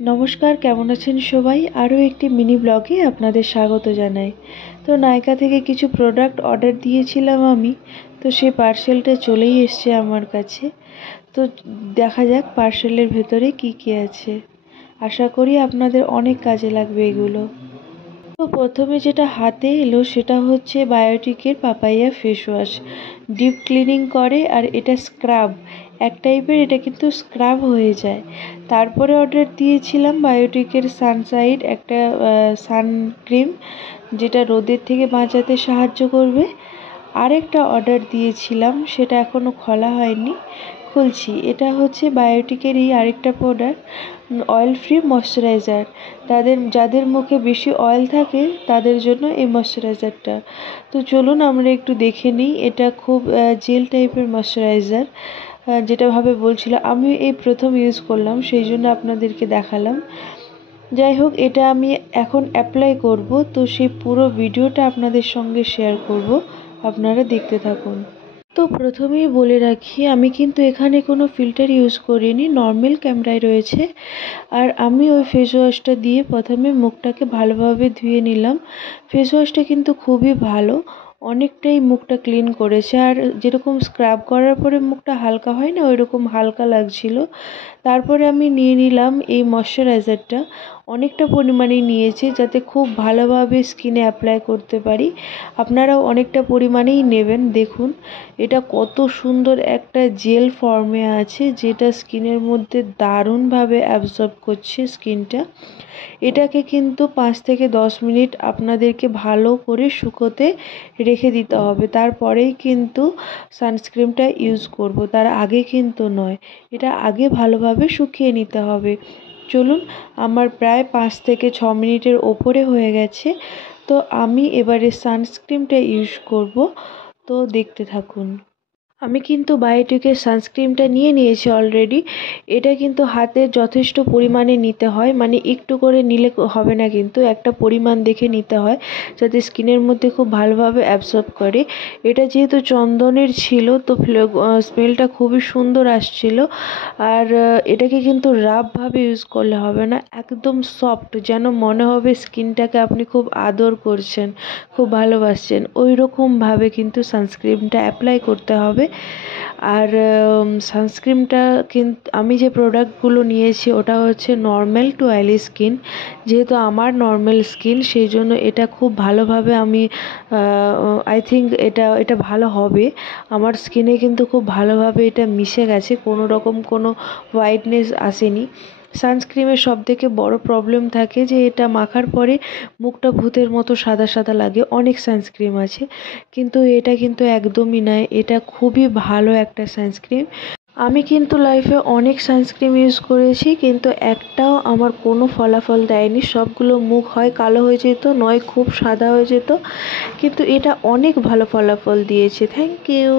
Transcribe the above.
নমস্কার, কেমন আছেন সবাই? আরও একটি মিনি ব্লগে আপনাদের স্বাগত জানাই। তো নাইকা থেকে কিছু প্রোডাক্ট অর্ডার দিয়েছিলাম আমি, তো সেই পার্সেলটা চলেই এসছে আমার কাছে। তো দেখা যাক পার্সেলের ভেতরে কি কি আছে। আশা করি আপনাদের অনেক কাজে লাগবে এগুলো। তো প্রথমে যেটা হাতে এলো সেটা হচ্ছে বায়োটিকের papaya face wash. Deep cleaning করে আর এটা স্ক্রাব এক টাইপের, এটা কিন্তু স্ক্রাব হয়ে যায়। তারপরে অর্ডার দিয়েছিলাম বায়োটিকের সানসাইড একটা সানক্রিম, যেটা রোদের থেকে বাঁচাতে সাহায্য করবে। আরেকটা অর্ডার দিয়েছিলাম, সেটা এখনও খোলা হয়নি, খুলছি। এটা হচ্ছে বায়োটিকেরই আরেকটা প্রোডাক্ট, অয়েল ফ্রি ময়শ্চারাইজার। যাদের মুখে বেশি অয়েল থাকে তাদের জন্য এই ময়শ্চারাইজারটা। তো চলুন আমরা একটু দেখে নিই। এটা খুব জেল টাইপের ময়শ্চারাইজার, যেটা ভাবে বলছিল, আমি এই প্রথম ইউজ করলাম, সেই জন্য আপনাদেরকে দেখালাম। যাই হোক, এটা আমি এখন অ্যাপ্লাই করব, তো সেই পুরো ভিডিওটা আপনাদের সঙ্গে শেয়ার করব, আপনারা দেখতে থাকুন। তো প্রথমেই বলে রাখি, আমি কিন্তু এখানে কোনো ফিল্টার ইউজ করিনি, নর্মাল ক্যামেরায় রয়েছে। আর আমি ওই ফেস ওয়াশটা দিয়ে প্রথমে মুখটাকে ভালোভাবে ধুয়ে নিলাম। ফেস ওয়াশটা কিন্তু খুবই ভালো, অনেকটাই মুখটা ক্লিন করেছে। আর যেরকম স্ক্রাব করার পরে মুখটা হালকা হয় না, ওই রকম হালকা লাগছিল। তারপরে আমি নিয়ে নিলাম এই ময়শ্চারাইজারটা, অনেকটা পরিমাণেই নিয়েছি যাতে খুব ভালোভাবে স্কিনে অ্যাপ্লাই করতে পারি। আপনারাও অনেকটা পরিমাণেই নেবেন। দেখুন এটা কত সুন্দর একটা জেল ফর্মে আছে, যেটা স্কিনের মধ্যে দারুণভাবে অ্যাবজর্ব করছে স্কিনটা। এটাকে কিন্তু 5 থেকে 10 মিনিট আপনাদেরকে ভালো করে শুকোতে রেখে দিতে হবে, তারপরেই কিন্তু সানস্ক্রিনটা ইউজ করব, তার আগে কিন্তু নয়। এটা আগে ভালোভাবে শুকিয়ে নিতে হবে। চলুন, আমার প্রায় 5 থেকে 6 মিনিটের ওপরে হয়ে গেছে। তো আমি এবারে সানস্ক্রিনটা ইউজ করব, তো দেখতে থাকুন। আমি কিন্তু বায়োটিকের সানস্ক্রিনটা নিয়ে নিয়েছি অলরেডি। এটা কিন্তু হাতে যথেষ্ট পরিমাণে নিতে হয়, মানে একটু করে নিলে হবে না, কিন্তু একটা পরিমাণ দেখে নিতে হয় যাতে স্কিনের মধ্যে খুব ভালোভাবে অ্যাবসর্ব করে। এটা যেহেতু চন্দনের ছিল, তো স্মেলটা খুবই সুন্দর আসছিল। আর এটাকে কিন্তু রাফভাবে ইউজ করলে হবে না, একদম সফট, যেন মনে হবে স্কিনটাকে আপনি খুব আদর করছেন, খুব ভালোবাসছেন, ওই রকমভাবে কিন্তু সানস্ক্রিনটা অ্যাপ্লাই করতে হবে। আর সানস্ক্রিনটা কিন্তু আমি যে প্রোডাক্টগুলো নিয়েছি ওটা হচ্ছে নর্মাল টু অয়েলি স্কিন। যেহেতু আমার নর্মাল স্কিন, সেই জন্য এটা খুব ভালোভাবে আমি আই থিঙ্ক এটা ভালো হবে। আমার স্কিনে কিন্তু খুব ভালোভাবে এটা মিশে গেছে, কোনো রকম কোনো হোয়াইটনেস আসেনি। সানস্ক্রিনের সবথেকে বড় প্রবলেম থাকে যে এটা মাখার পরে মুখটা ভূতের মতো সাদা সাদা লাগে, অনেক সানস্ক্রিন আছে, কিন্তু এটা কিন্তু একদমই নয়। এটা খুবই ভালো একটা সানস্ক্রিন। আমি কিন্তু লাইফে অনেক সানস্ক্রিন ইউজ করেছি, কিন্তু একটাও আমার কোনো ফলাফল দেয়নি। সবগুলো মুখ হয় কালো হয়ে যেত, নয় খুব সাদা হয়ে যেত, কিন্তু এটা অনেক ভালো ফলাফল দিয়েছে। Thank you.